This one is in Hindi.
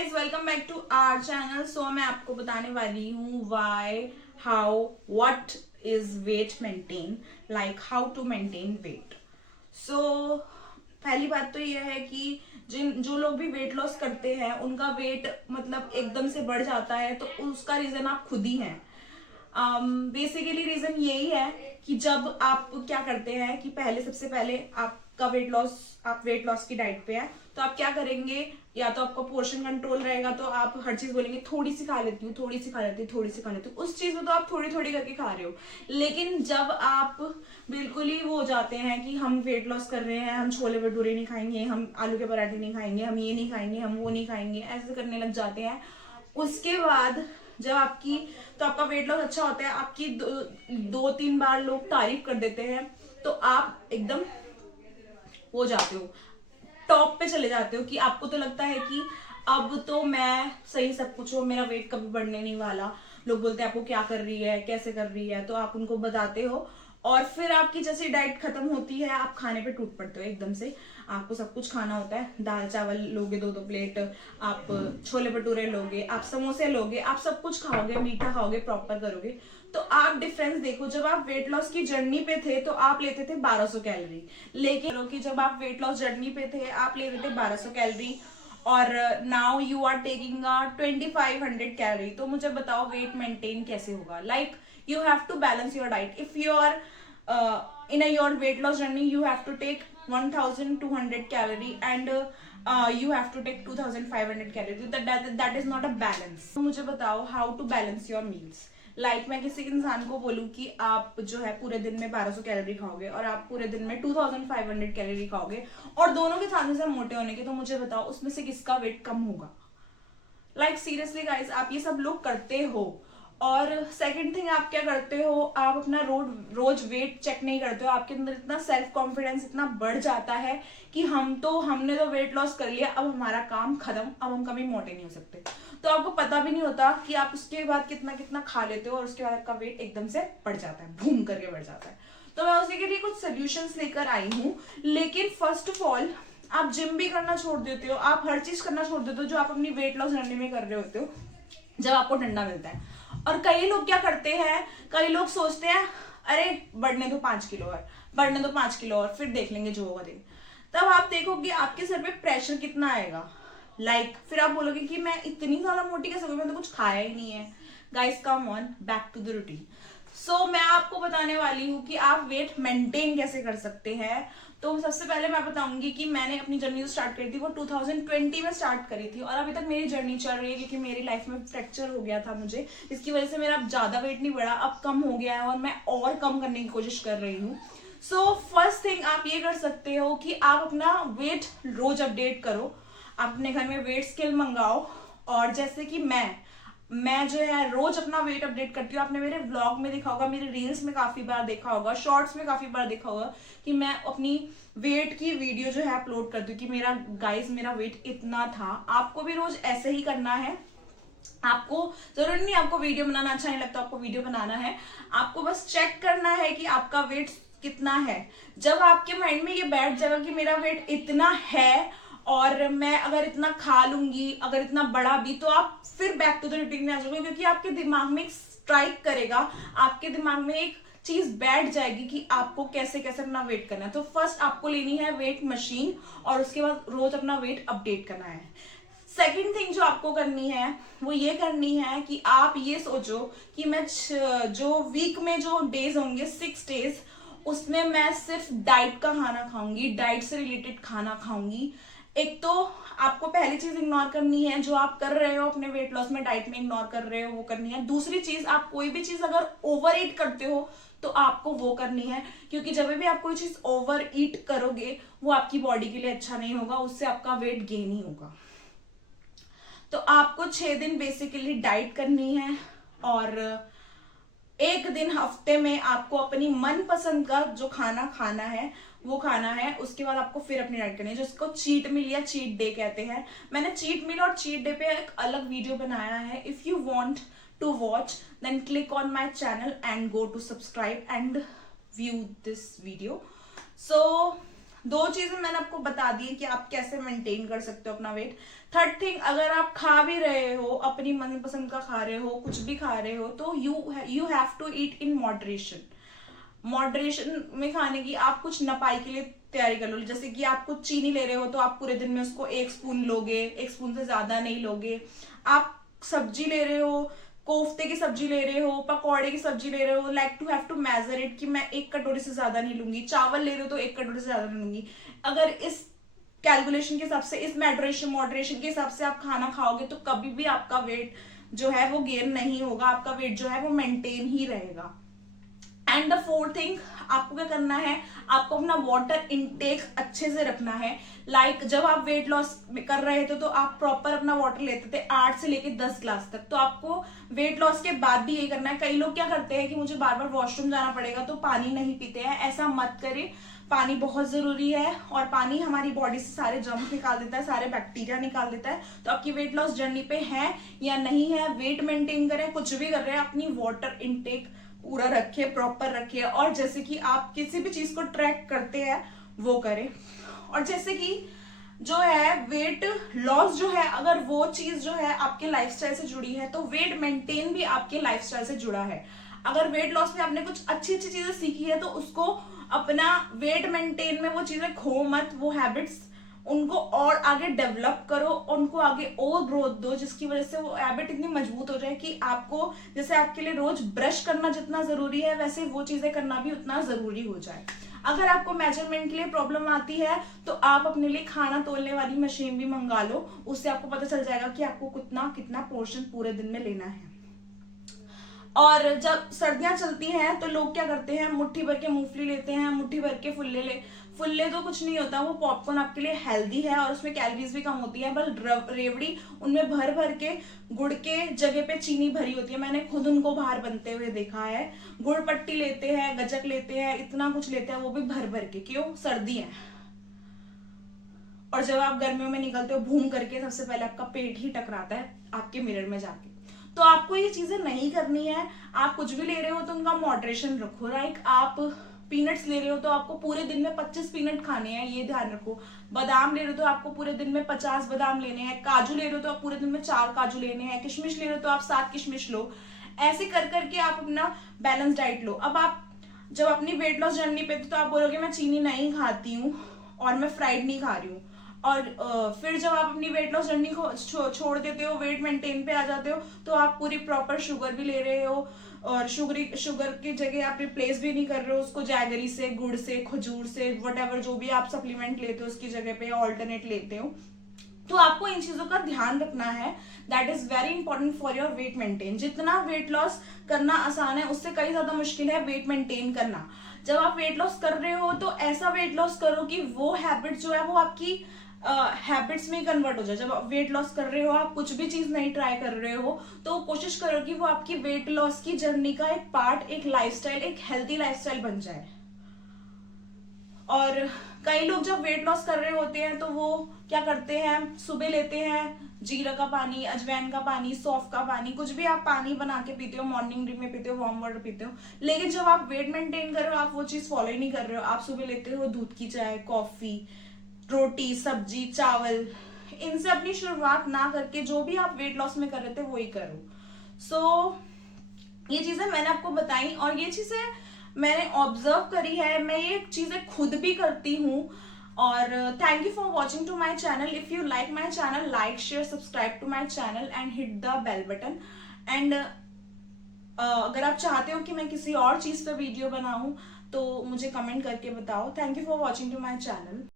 Guys, welcome back to our channel. So मैं आपको बताने वाली हूँ why, how, what is weight maintain, like how to maintain weight. So पहली बात तो यह है कि जो लोग भी वेट लॉस करते हैं उनका वेट मतलब एकदम से बढ़ जाता है, तो उसका रीजन आप खुद ही हैं। बेसिकली रीजन यही है कि जब आप क्या करते हैं कि सबसे पहले आपका आप वेट लॉस की डाइट पे है, तो आप क्या करेंगे, या तो आपका पोर्शन कंट्रोल रहेगा तो आप हर चीज बोलेंगे थोड़ी सी खा लेती हूँ, थोड़ी सी खा लेती हूँ, थोड़ी सी खा लेती हूँ। उस चीज में तो आप थोड़ी थोड़ी करके खा रहे हो। लेकिन जब आप बिल्कुल ही वो हो जाते हैं कि हम वेट लॉस कर रहे हैं, हम छोले भटूरे नहीं खाएंगे, हम आलू के पराठे नहीं खाएंगे, हम ये नहीं खाएंगे, हम वो नहीं खाएंगे, ऐसे करने लग जाते हैं। उसके बाद जब आपका वेट लॉस अच्छा होता है, आपकी दो तीन बार लोग तारीफ कर देते हैं, तो आप एकदम हो जाते हो, टॉप पे चले जाते हो कि आपको तो लगता है कि अब तो मैं सही सब कुछ हूँ, मेरा वेट कभी बढ़ने नहीं वाला। लोग बोलते हैं आपको क्या कर रही है, कैसे कर रही है, तो आप उनको बताते हो और फिर आपकी जैसे डाइट खत्म होती है, आप खाने पे टूट पड़ते हो एकदम से। आपको सब कुछ खाना होता है, दाल चावल लोगे दो दो प्लेट, आप छोले भटूरे लोगे, आप समोसे लोगे, आप सब कुछ खाओगे, मीठा खाओगे, प्रॉपर करोगे। तो आप डिफरेंस देखो, जब आप वेट लॉस की जर्नी पे थे तो आप लेते थे 1200 कैलोरी, लेकिन कि जब आप वेट लॉस जर्नी पे थे आप लेते थे 1200 कैलोरी, और now you are taking 2500 calorie. तो मुझे बताओ वेट मेंटेन कैसे होगा? Like you have to balance your diet. If you are in your weight loss journey, you have to take 1200 calorie and you have to take 2500 calorie. That is not a balance. तो मुझे बताओ how to balance your meals. Like मैं किसी इंसान को बोलूं कि आप जो है पूरे दिन में 1200 कैलोरी खाओगे और आप पूरे दिन में 2500 कैलोरी खाओगे, और दोनों के चांसेस है मोटे होने के, तो मुझे बताओ उसमें से किसका वेट कम होगा? लाइक सीरियसली गाइस, आप ये सब लोग करते हो। और सेकंड थिंग, आप क्या करते हो, आप अपना रोज वेट चेक नहीं करते हो। आपके अंदर इतना सेल्फ कॉन्फिडेंस इतना बढ़ जाता है कि हमने तो वेट लॉस कर लिया, अब हमारा काम खत्म, अब हम कभी मोटे नहीं हो सकते। तो आपको पता भी नहीं होता कि आप उसके बाद कितना कितना खा लेते हो और उसके बाद आपका वेट एकदम से बढ़ जाता है, बूम करके बढ़ जाता है। तो मैं उसी के लिए कुछ सोल्यूशंस लेकर आई हूँ। लेकिन फर्स्ट ऑफ ऑल, आप जिम भी करना छोड़ देते हो, आप हर चीज करना छोड़ देते हो जो आप अपनी वेट लॉस जर्नी में कर रहे होते हो, जब आपको डंडा मिलता है। और कई लोग क्या करते हैं, कई लोग सोचते हैं अरे बढ़ने दो 5 किलो और, बढ़ने दो 5 किलो और, फिर देख लेंगे जो होगा दिन। तब आप देखोगे आपके सर पे प्रेशर कितना आएगा। फिर आप बोलोगे कि मैं इतनी ज्यादा मोटी कैसे हो गई, मैंने तो कुछ खाया ही नहीं है। Guys come on, back to the routine. So मैं आपको बताने वाली हूँ कि आप वेट मेंटेन कैसे कर सकते हैं। तो सबसे पहले मैं बताऊंगी कि मैंने अपनी जर्नी जो स्टार्ट करी थी वो 2020 में स्टार्ट करी थी, और अभी तक मेरी जर्नी चल रही है, क्योंकि मेरी लाइफ में फ्रैक्चर हो गया था मुझे, इसकी वजह से मेरा अब ज्यादा वेट नहीं बढ़ा, अब कम हो गया है और मैं और कम करने की कोशिश कर रही हूँ। सो फर्स्ट थिंग आप ये कर सकते हो कि आप अपना वेट रोज अपडेट करो। आप अपने घर में वेट स्केल मंगाओ, और जैसे कि मैं जो है रोज अपना वेट अपडेट करती हूँ। आपने मेरे व्लॉग में देखा होगा, मेरे रील्स में काफी बार देखा होगा, शॉर्ट्स में काफी बार देखा होगा कि मैं अपनी वेट की वीडियो जो है अपलोड करती हूँ कि मेरा वेट इतना था। आपको भी रोज ऐसे ही करना है। आपको जरूरी नहीं आपको वीडियो बनाना अच्छा नहीं लगता, आपको वीडियो बनाना है, आपको बस चेक करना है कि आपका वेट कितना है। जब आपके माइंड में ये बैठ जाएगा कि मेरा वेट इतना है और मैं अगर इतना खा लूंगी, अगर इतना बड़ा भी, तो आप फिर बैक टू द रूटीन में आ जाओगे, क्योंकि आपके दिमाग में एक स्ट्राइक करेगा, आपके दिमाग में एक चीज बैठ जाएगी कि आपको कैसे कैसे अपना वेट करना है। तो फर्स्ट आपको लेनी है वेट मशीन, और उसके बाद रोज अपना वेट अपडेट करना है। सेकेंड थिंग जो आपको करनी है वो ये करनी है कि आप ये सोचो कि मैं जो वीक में जो डेज होंगे 6 डेज, उसमें मैं सिर्फ डाइट का खाना खाऊंगी, डाइट से रिलेटेड खाना खाऊंगी। एक तो आपको पहली चीज इग्नोर करनी है जो आप कर रहे हो अपने वेट लॉस में, डाइट में इग्नोर कर रहे हो, वो करनी है। दूसरी चीज, आप कोई भी चीज अगर ओवर ईट करते हो तो आपको वो करनी है, क्योंकि जब भी आप कोई चीज ओवर ईट करोगे वो आपकी बॉडी के लिए अच्छा नहीं होगा, उससे आपका वेट गेन ही होगा। तो आपको 6 दिन बेसिकली डाइट करनी है, और एक दिन हफ्ते में आपको अपनी मनपसंद का जो खाना खाना है वो खाना है। उसके बाद आपको फिर अपनी डाइट करनी है, जिसको चीट मील या चीट डे कहते हैं। मैंने चीट मील और चीट डे पे एक अलग वीडियो बनाया है। If you want to watch then click on my channel and go to subscribe and view this video. So दो चीजें मैंने आपको बता दी है कि आप कैसे मेंटेन कर सकते हो अपना वेट। थर्ड थिंग, अगर आप खा भी रहे हो, अपनी मनपसंद का खा रहे हो, कुछ भी खा रहे हो, तो you have to eat in moderation. Moderation में खाने की आप कुछ नपाई के लिए तैयारी कर लो। जैसे कि आप कुछ चीनी ले रहे हो तो आप पूरे दिन में उसको 1 स्पून लोगे, 1 स्पून से ज्यादा नहीं लोगे। आप सब्जी ले रहे हो, कोफ्ते की सब्जी ले रहे हो, पकौड़े की सब्जी ले रहे हो, like to have to measure it कि मैं 1 कटोरी से ज्यादा नहीं लूंगी। चावल ले रहे हो तो 1 कटोरी से ज्यादा नहीं लूंगी। अगर इस कैलकुलेशन के हिसाब से, इस मॉडरेशन के हिसाब से आप खाना खाओगे तो कभी भी आपका वेट जो है वो गेन नहीं होगा, आपका वेट जो है वो मेंटेन ही रहेगा। एंड द फोर्थ थिंग, आपको क्या करना है, आपको अपना वाटर इनटेक अच्छे से रखना है। लाइक जब आप वेट लॉस कर रहे थे तो आप प्रॉपर अपना वाटर लेते थे 8 से लेके 10 ग्लास तक, तो आपको वेट लॉस के बाद भी यही करना है। कई लोग क्या करते हैं कि मुझे बार बार वॉशरूम जाना पड़ेगा तो पानी नहीं पीते हैं, ऐसा मत करें। पानी बहुत जरूरी है, और पानी हमारी बॉडी से सारे जर्म्स निकाल देता है, सारे बैक्टीरिया निकाल देता है। तो आपकी वेट लॉस जर्नी पे है या नहीं है, वेट मेंटेन करें, कुछ भी कर रहे हैं, अपनी वाटर इनटेक पूरा रखिए, प्रॉपर रखिए। और जैसे कि आप किसी भी चीज को ट्रैक करते हैं वो करें। और जैसे कि जो है वेट लॉस जो है, अगर वो चीज जो है आपके लाइफस्टाइल से जुड़ी है तो वेट मेंटेन भी आपके लाइफस्टाइल से जुड़ा है। अगर वेट लॉस में आपने कुछ अच्छी अच्छी चीजें सीखी है तो उसको अपना वेट मेंटेन में वो चीजें खो मत, वो हैबिट्स उनको और आगे डेवलप करो, उनको आगे और ग्रोथ दो, जिसकी वजह से वो हैबिट इतनी मजबूत हो जाए कि आपको, जैसे आपके लिए रोज ब्रश करना जितना जरूरी है वैसे वो चीजें करना भी उतना जरूरी हो जाए। अगर आपको मेजरमेंट के लिए प्रॉब्लम आती है तो आप अपने लिए खाना तोलने वाली मशीन भी मंगा लो, उससे आपको पता चल जाएगा कि आपको कितना कितना पोर्शन पूरे दिन में लेना है। और जब सर्दियां चलती हैं तो लोग क्या करते हैं, मुट्ठी भर के मूंगफली लेते हैं, मुट्ठी भर के फुल्ले तो कुछ नहीं होता, वो पॉपकॉर्न आपके लिए हेल्दी है और उसमें कैलोरीज भी कम होती है। बस रेवड़ी उनमें भर भर के गुड़ के जगह पे चीनी भरी होती है, मैंने खुद उनको बाहर बनते हुए देखा है। गुड़ पट्टी लेते हैं, गजक लेते हैं, इतना कुछ लेते हैं, वो भी भर भर के। क्यों? सर्दी है। और जब आप गर्मियों में निकलते हो घूम करके, सबसे पहले आपका पेट ही टकराता है आपके मिरर में जाके। तो आपको ये चीजें नहीं करनी है। आप कुछ भी ले रहे हो तो उनका मॉडरेशन रखो। लाइक आप पीनट्स ले रहे हो तो आपको पूरे दिन में 25 पीनट खाने हैं, ये ध्यान रखो। बादाम ले रहे हो तो आपको पूरे दिन में 50 बादाम लेने हैं। काजू ले रहे हो तो आप पूरे दिन में 4 काजू लेने हैं। किशमिश ले रहे हो तो आप 7 किशमिश लो। ऐसे कर करके आप अपना बैलेंस डाइट लो। अब आप जब अपनी वेट लॉस जर्नी पे तो आप बोलोगे मैं चीनी नहीं खाती हूँ और मैं फ्राइड नहीं खा रही हूँ, और फिर जब आप अपनी वेट लॉस जर्नी को छोड़ देते हो, वेट मेंटेन पे आ जाते हो, तो आप पूरी प्रॉपर शुगर भी ले रहे हो, और शुगर की जगह आप रिप्लेस भी नहीं कर रहे हो उसको जैगरी से, गुड़ से, खजूर से, वट जो भी आप सप्लीमेंट लेते हो उसकी जगह पे ऑल्टरनेट लेते हो। तो आपको इन चीजों का ध्यान रखना है। That is very important for your weight maintain. जितना वेट लॉस करना आसान है उससे कई ज्यादा मुश्किल है वेट मेंटेन करना। जब आप वेट लॉस कर रहे हो तो ऐसा वेट लॉस करो कि वो हैबिट जो है वो आपकी हैबिट्स में कन्वर्ट हो जाए। जब आप वेट लॉस कर रहे हो, आप कुछ भी चीज नहीं ट्राई कर रहे हो, तो कोशिश करो कि वो आपकी वेट लॉस की जर्नी का एक पार्ट, एक लाइफस्टाइल, एक हेल्दी लाइफस्टाइल बन जाए। और कई लोग जब वेट लॉस कर रहे होते हैं तो वो क्या करते हैं, सुबह लेते हैं जीरा का पानी, अजवाइन का पानी, सौंफ का पानी, कुछ भी आप पानी बना के पीते हो, मॉर्निंग ड्रिंक में पीते हो, वार्म वाटर पीते हो। लेकिन जब आप वेट मेंटेन कर रहे हो आप वो चीज फॉलो ही नहीं कर रहे हो। आप सुबह लेते हो दूध की चाय, कॉफी, रोटी, सब्जी, चावल। इनसे अपनी शुरुआत ना करके जो भी आप वेट लॉस में कर रहे थे वही करो। सो ये चीजें मैंने आपको बताई और ये चीजें मैंने ऑब्जर्व करी है, मैं ये चीजें खुद भी करती हूँ। और thank you for watching to my channel. If you like my channel, like, share, subscribe to my channel and hit the bell button. And अगर आप चाहते हो कि मैं किसी और चीज पे वीडियो बनाऊं तो मुझे कमेंट करके बताओ। Thank you for watching to my channel.